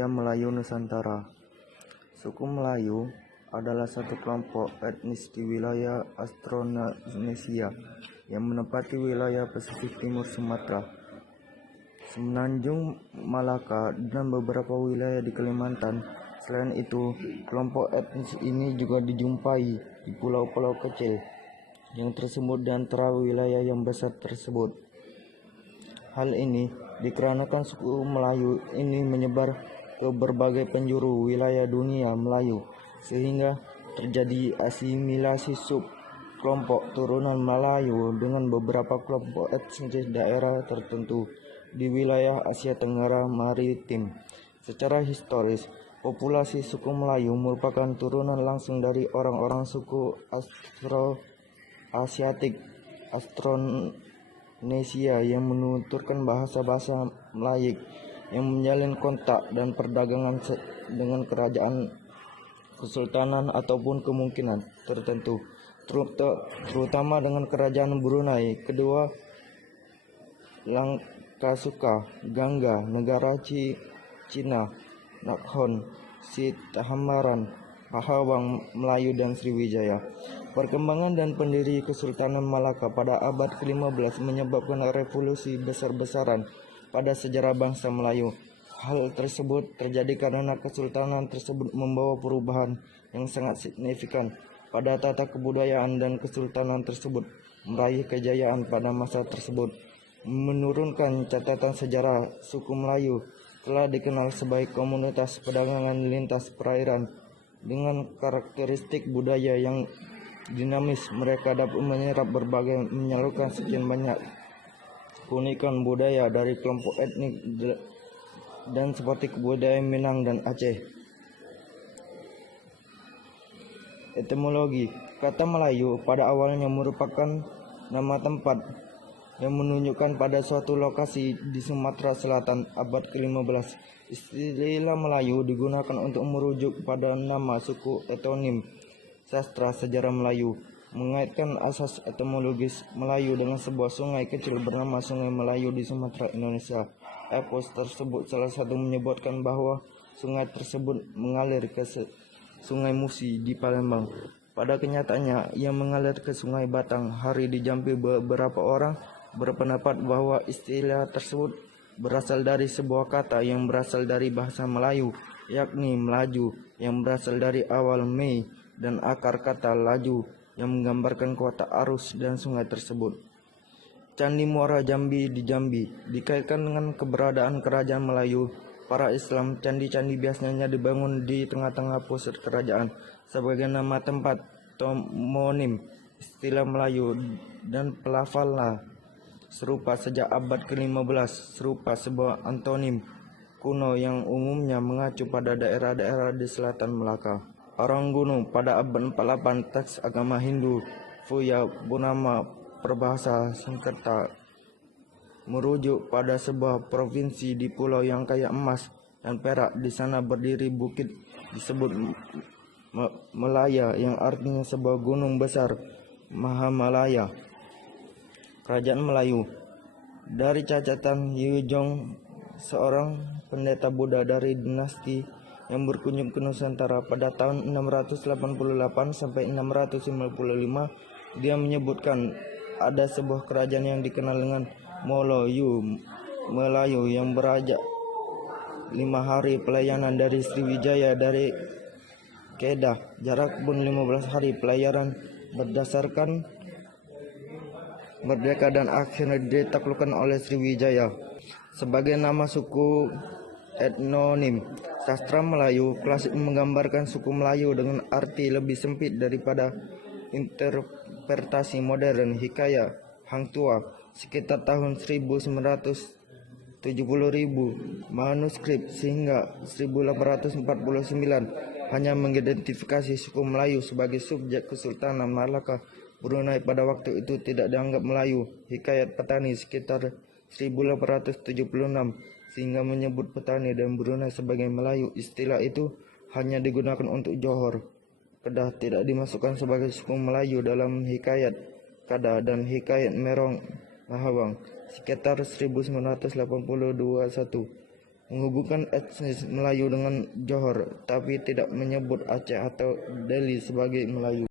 wilayah Melayu Nusantara. Suku Melayu adalah satu kelompok etnis di wilayah Austronesia yang menempati wilayah pesisir timur Sumatera, Semenanjung Malaka, dan beberapa wilayah di Kalimantan. Selain itu, kelompok etnis ini juga dijumpai di pulau-pulau kecil yang tersebut di antara wilayah yang besar tersebut. Hal ini dikarenakan suku Melayu ini menyebar ke berbagai penjuru wilayah dunia Melayu, sehingga terjadi asimilasi sub kelompok turunan Melayu dengan beberapa kelompok etnis daerah tertentu di wilayah Asia Tenggara Maritim. Secara historis, populasi suku Melayu merupakan turunan langsung dari orang-orang suku Austroasiatik Austronesia yang menuturkan bahasa-bahasa Melayu, yang menjalin kontak dan perdagangan dengan kerajaan, kesultanan ataupun kemungkinan tertentu, terutama dengan kerajaan Brunei. Kedua Langkasuka, Gangga, negara Cina, Nakhon, Sitahamaran, Pahawang, Melayu, dan Sriwijaya. Perkembangan dan pendiri Kesultanan Malaka pada abad ke-15 menyebabkan revolusi besar-besaran pada sejarah bangsa Melayu. Hal tersebut terjadi karena kesultanan tersebut membawa perubahan yang sangat signifikan pada tata kebudayaan, dan kesultanan tersebut meraih kejayaan pada masa tersebut. Menurunkan catatan sejarah, suku Melayu telah dikenal sebagai komunitas perdagangan lintas perairan dengan karakteristik budaya yang dinamis. Mereka dapat menyalurkan sekian banyak keunikan budaya dari kelompok etnik dan seperti kebudayaan Minang dan Aceh. Etimologi kata Melayu pada awalnya merupakan nama tempat yang menunjukkan pada suatu lokasi di Sumatera Selatan. Abad ke-15, istilah Melayu digunakan untuk merujuk pada nama suku. Etonim sastra sejarah Melayu mengaitkan asas etimologis Melayu dengan sebuah sungai kecil bernama Sungai Melayu di Sumatera, Indonesia. Epos tersebut salah satu menyebutkan bahwa sungai tersebut mengalir ke Sungai Musi di Palembang. Pada kenyataannya, ia mengalir ke Sungai Batang Hari di Jambi. Beberapa orang berpendapat bahwa istilah tersebut berasal dari sebuah kata yang berasal dari bahasa Melayu, yakni melaju, yang berasal dari awal Mei, dan akar kata laju yang menggambarkan kuota arus dan sungai tersebut. Candi Muara Jambi di Jambi dikaitkan dengan keberadaan kerajaan Melayu para Islam. Candi-candi biasanya dibangun di tengah-tengah pusat kerajaan sebagai nama tempat. Tomonim istilah Melayu dan pelafalan serupa sejak abad ke-15, serupa sebuah antonim kuno yang umumnya mengacu pada daerah-daerah di selatan Melaka. Orang gunung pada abad 48, teks agama Hindu Fuya Bunama Perbahasa Singkerta merujuk pada sebuah provinsi di pulau yang kaya emas dan perak. Di sana berdiri bukit disebut Melaya, yang artinya sebuah gunung besar, Mahamalaya. Kerajaan Melayu. Dari cacatan Yujong, seorang pendeta Buddha dari dinasti yang berkunjung ke Nusantara pada tahun 688 sampai 655, dia menyebutkan ada sebuah kerajaan yang dikenal dengan Melayu yang berajak 5 hari pelayanan dari Sriwijaya dari Kedah. Jarak pun 15 hari pelayaran berdasarkan merdeka, dan akhirnya ditaklukkan oleh Sriwijaya. Sebagai nama suku, etnonim sastra Melayu klasik menggambarkan suku Melayu dengan arti lebih sempit daripada interpretasi modern. Hikayat Hang Tuah sekitar tahun 1970.000 manuskrip sehingga 1849 hanya mengidentifikasi suku Melayu sebagai subjek Kesultanan Malaka. Brunei pada waktu itu tidak dianggap Melayu. Hikayat Petani sekitar 1876 sehingga menyebut petani dan Brunei sebagai Melayu. Istilah itu hanya digunakan untuk Johor. Kedah tidak dimasukkan sebagai suku Melayu dalam Hikayat Kedah dan Hikayat Merong Mahawang sekitar 1982. menghubungkan etnis Melayu dengan Johor, tapi tidak menyebut Aceh atau Deli sebagai Melayu.